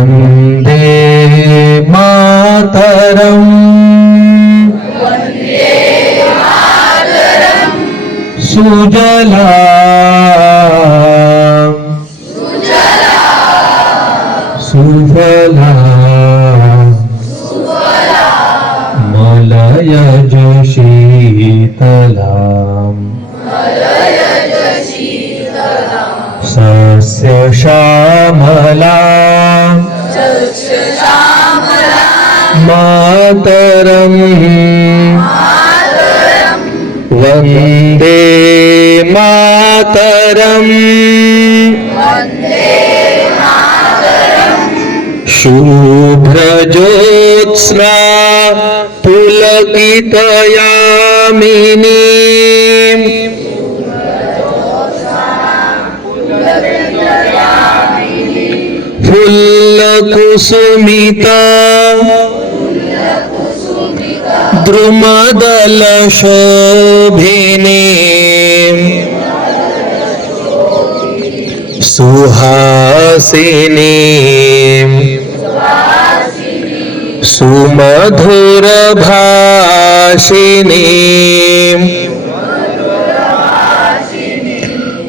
वन्दे मातरम् सुजला सुफला मलयज शीतला सस्य श्यामला मातरम्। वंदे मातरम्। शुभ्रजोत्स्ना पुलकितयामिनी। फुल्लकुसुमिता द्रुमदलशोभिनी। सुहासिने। सुमधुरभाषिणी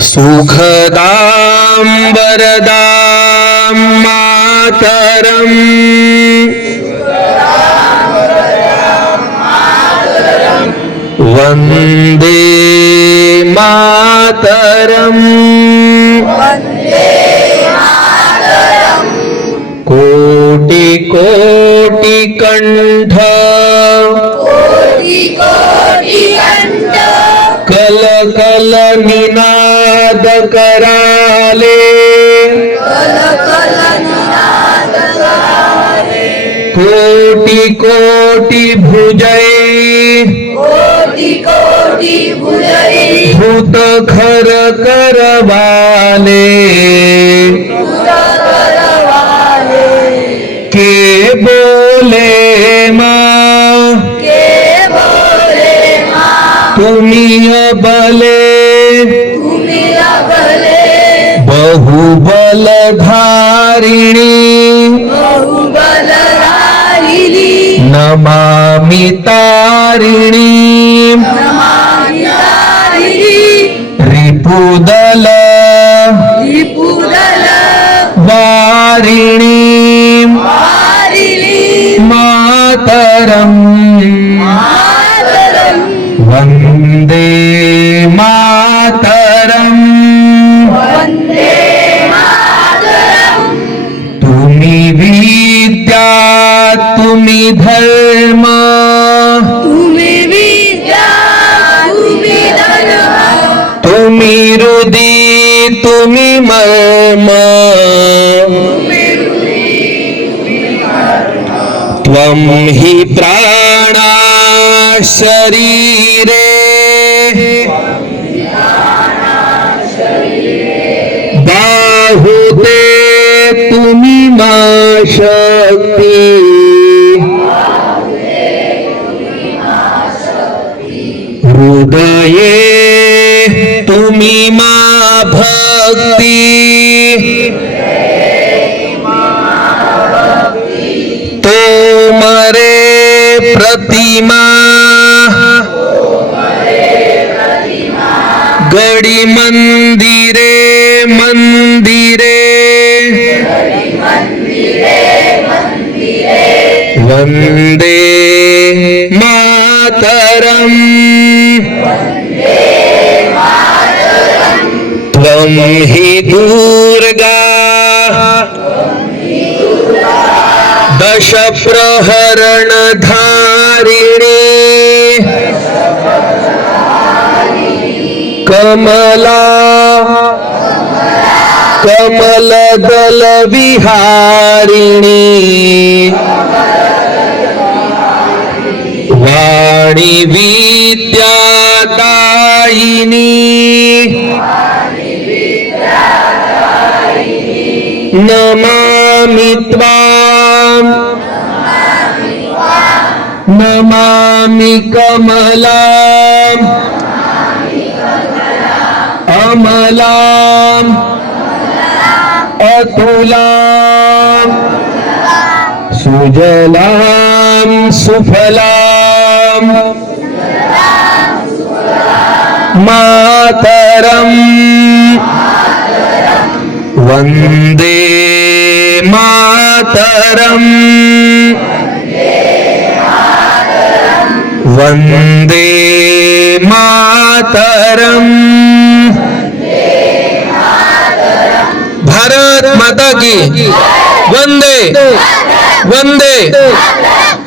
सुखदां वरदां मातरम्। वन्दे मातरम्। कोटि कोटि कण्ठ कल कल निनाद कराले कोटि कोटि भुजै भूत खर करवाले। के बोले माँ? तुम्ही बले बहुबल धारिणी नमामि तारिणी। मातरम्। वंदे मातरम्। तुम्ही विद्या तुम्ही धर्म। तुम्ही हृदी तुम्ही मर्म त्वं हि प्राणा शरीरे। बाहुते तुम्ही मा शक्ती। हृदये तुम्ही मा भक्ती। प्रतिमा। गडी मंदिरे मंदिरे। वंदे मातरम्। त्वं हि दुर्गा। दशप्रहरणधारिणी कमला कमल दल विहारिणी वाणी विद्यादायिनी। नमामि त्वाम्। नमामि कमलाम्। अमलाम् सुजलाम सुफलाम। मातरम। वंदे मातरम। वंदे मातरम। भारत माता की वंदे वंदे